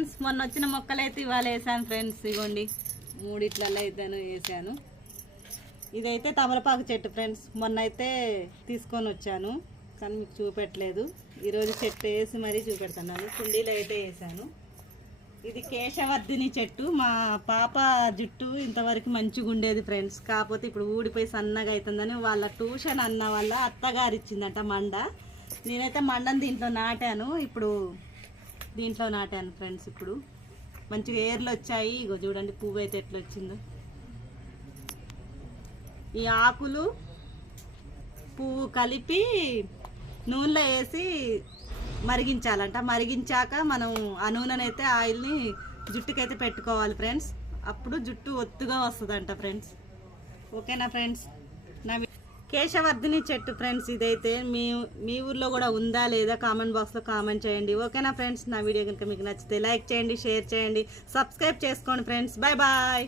Friends మొన్న వచ్చిన మొక్కలు అయితే ఇవాళ వేసాను ఫ్రెండ్స్ ఇగోండి. మూడిట్లలో అయితే వేసాను ఇదైతే తమలపాకు చెట్టు ఫ్రెండ్స్ మొన్న అయితే తీసుకొని వచ్చాను కానీ మీకు చూపెట్టలేదు. ఈరోజు చెట్టు వేసి మరీ చూపెడుతున్నాను కుండీలో అయితే వేసాను ఇది కేశవర్ధిని చెట్టు మా పాప జుట్టు ఇంతవరకు మంచిగా ఉండేది ఫ్రెండ్స్ కాకపోతే ఇప్పుడు ఊడిపోయి సన్నగా అవుతుందని వాళ్ళ ట్యూషన్ అన్న వల్ల అత్తగారు ఇచ్చిందంట మండ. నేనైతే మండని దీంట్లో నాటాను ఇప్పుడు దీంట్లో నాటాను ఫ్రెండ్స్ ఇప్పుడు. మంచిగా ఏర్లు వచ్చాయి. ఇగో చూడండి పువ్వు అయితే ఎట్లా వచ్చిందో. ఈ ఆకులు పువ్వు కలిపి నూనెలో వేసి మరిగించాలంట. మరిగించాక మనం ఆ నూనెనైతే ఆయిల్ని జుట్టుకైతే పెట్టుకోవాలి ఫ్రెండ్స్. అప్పుడు జుట్టు ఒత్తుగా వస్తుందంట ఫ్రెండ్స్. ఓకేనా ఫ్రెండ్స్? కేశవర్ధిని చెట్టు ఫ్రెండ్స్ ఇదైతే మీ మీ ఊర్లో కూడా ఉందా లేదా కామెంట్ బాక్స్లో కామెంట్ చేయండి. ఓకేనా ఫ్రెండ్స్? నా వీడియో కనుక మీకు నచ్చితే లైక్ చేయండి షేర్ చేయండి సబ్స్క్రైబ్ చేసుకోండి ఫ్రెండ్స్. Bye bye.